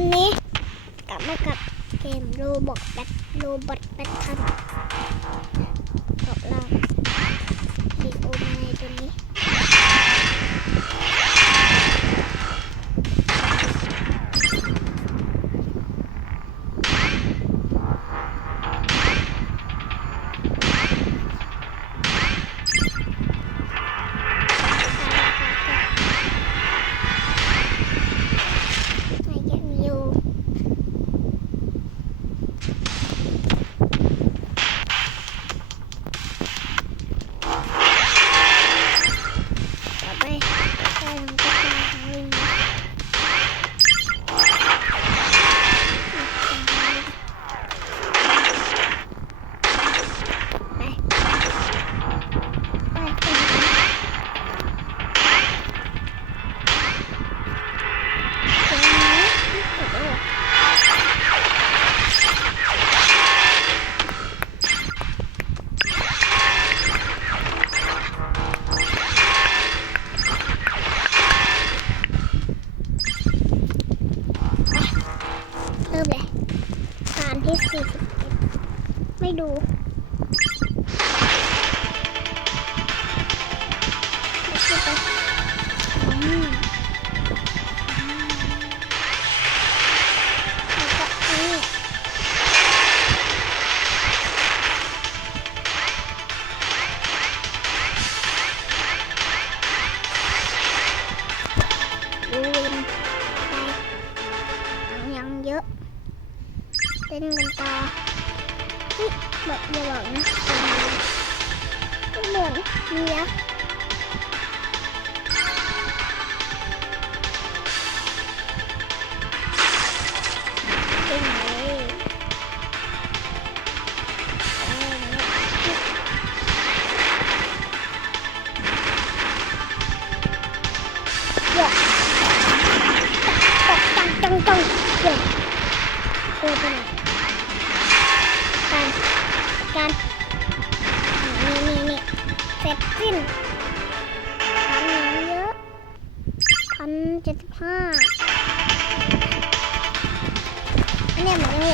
วันนี้กลับมากับเกมโรบอทแบทโรบอทแบททันกับเราดีโอมาในตัวนี้ ที่สี่สิบเอ็ดไม่ดู เต้นกันต่อเฮ้ยแบบอย่าบอกนะเป็นเหมือนมียเ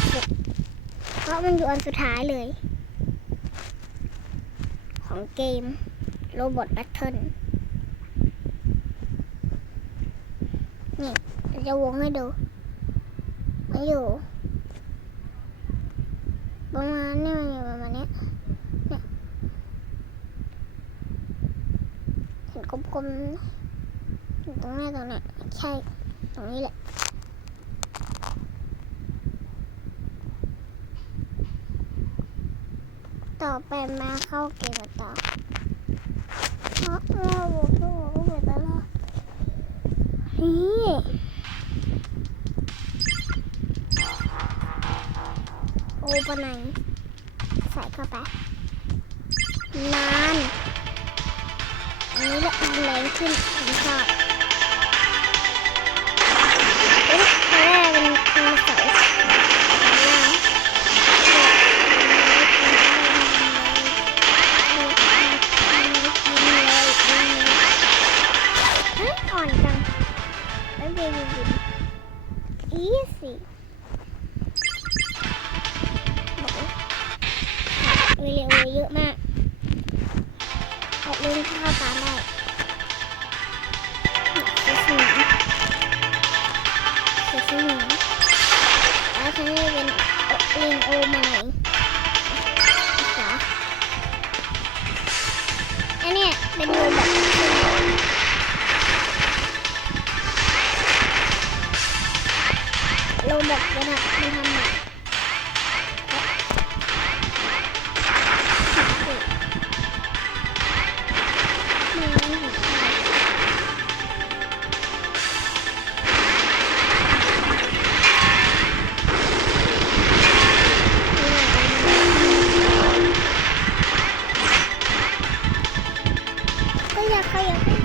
ดสุด เพราะมันอยู่อันสุดท้ายเลย ของเกมโรบอทแบทเทิลนี่จะวงให้ดูมันอยู่ ประมาณนี้มันอยู่ประมาณนี้เนี่ยเห็นกลมๆตรงนี้ตรงนี้ใช่ ตรงนี้แหละ ต่อไปมาเข้าเกมต่อเพราะเราบอกว่าเหมือนตลอดนี่โอปะไหนใส่เข้าไปนานอันนี้แหละมันแรงขึ้นผมชอบ โรบอทมันทำมันทำใหม่ก็อยากขยับ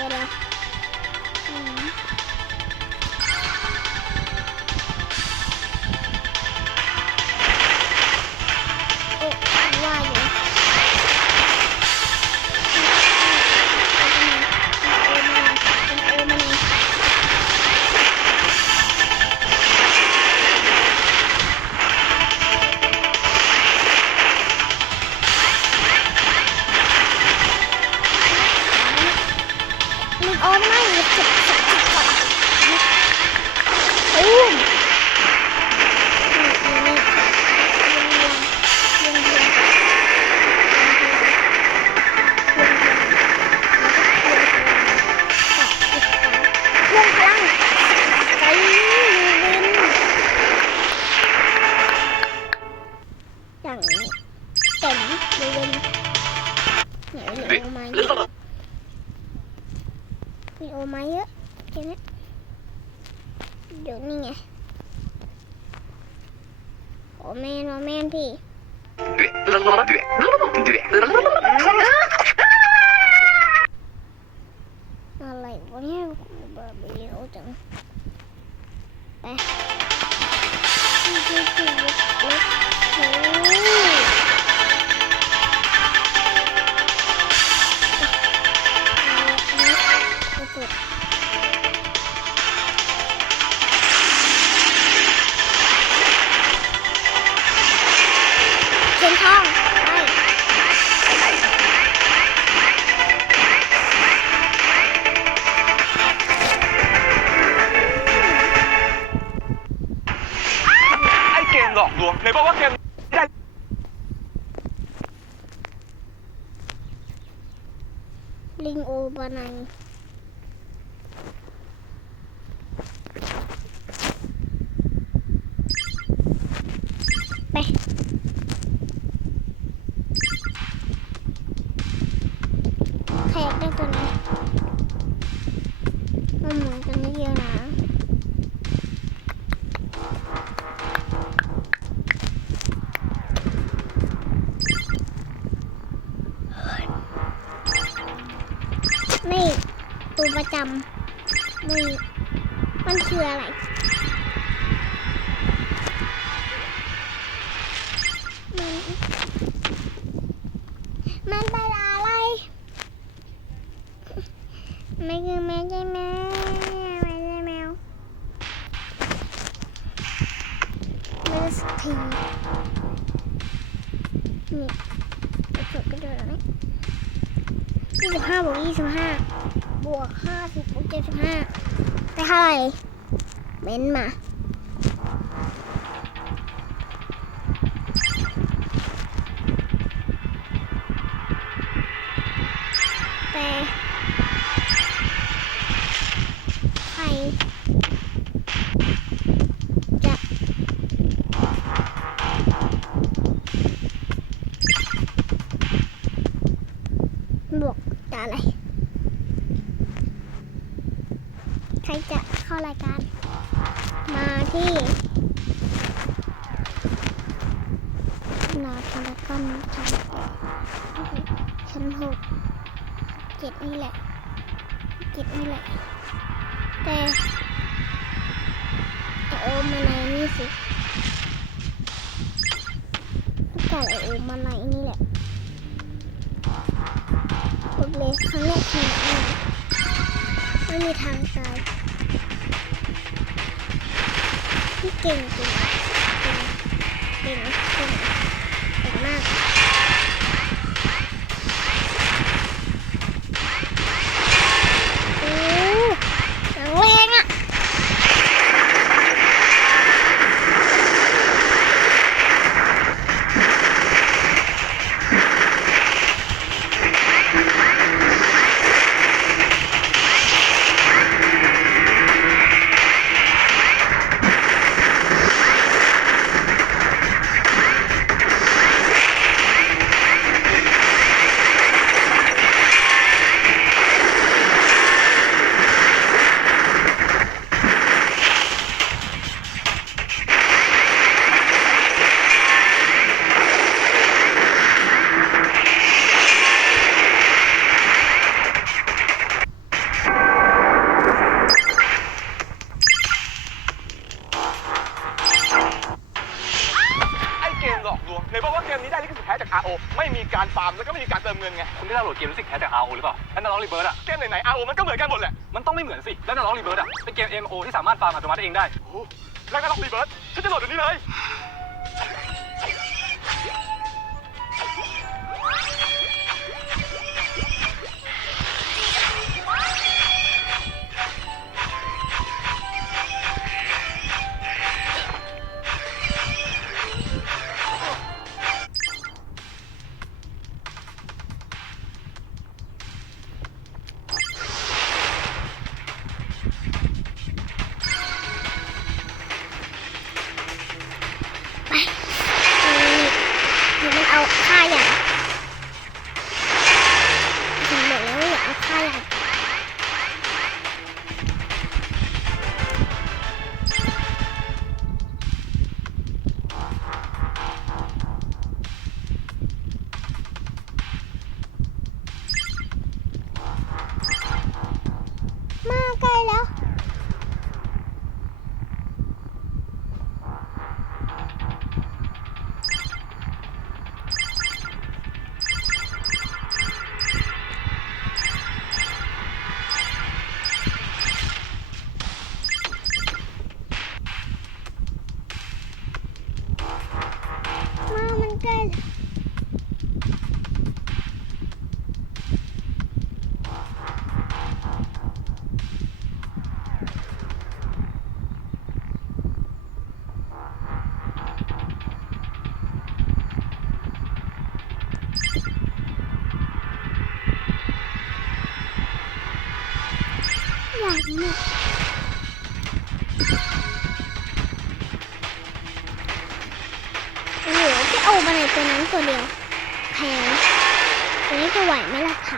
ตัว ม้เยอะแค่นี้เดี๋ยวนี่ไงโอ้แมนโอ้แมนพี่อะไรวะเนี่ยกูเบื่อไปเร็วจังไป ลอกลวงไหนบอกว่าเกมได้ลิงโอบานัย ตัวประจำนี่มันคืออะไร มัน มันเป็นอะไร ไม่คือแมวใช่ไหมไม่ใช่แมวม่ได้สักทีนี่กระจกกระโดดอะไรยี่สิบห้าบวกยี่สิบห้า วกห้าสิบบวกเจ็ดสิบห้าได้เท่าไหร่เม้นมาแต่ ที่นาทารกอนชั้นชั้นหกเจ็ดนี่แหละเจ็ดนี่แหละ แต่ไอโอมาในนี่สิต้องการไอโอมาในนี่แหละผมเลยครั้งแรกที่ไหนไม่มีทางตาย เก่งจริงเก่งเก่งเก่งมาก RO มันก็เหมือนกันหมดแหละ มันต้องไม่เหมือนสิ แล้วนักร้องรีเบิร์ดอะ เป็นเกม MO ที่สามารถฟาร์มอัตโนมัติได้เองได้โอ้โหแล้วก็ล็อกรีเบิร์สฉันจะโหลดเดี๋ยวนี้เลย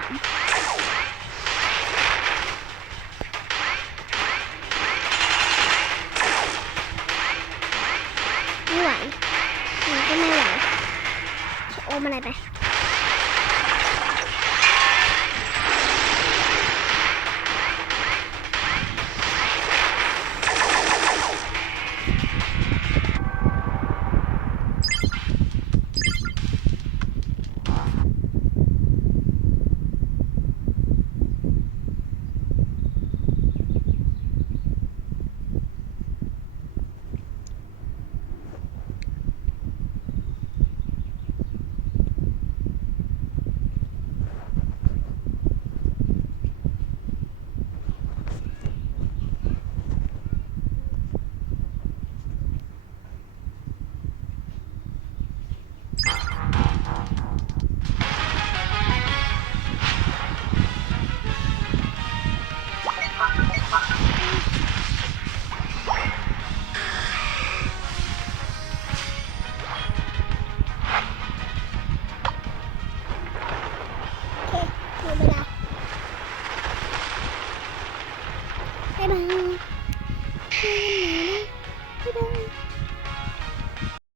ไม่ไหวมันก็ไม่ไหวโอมอะไรไป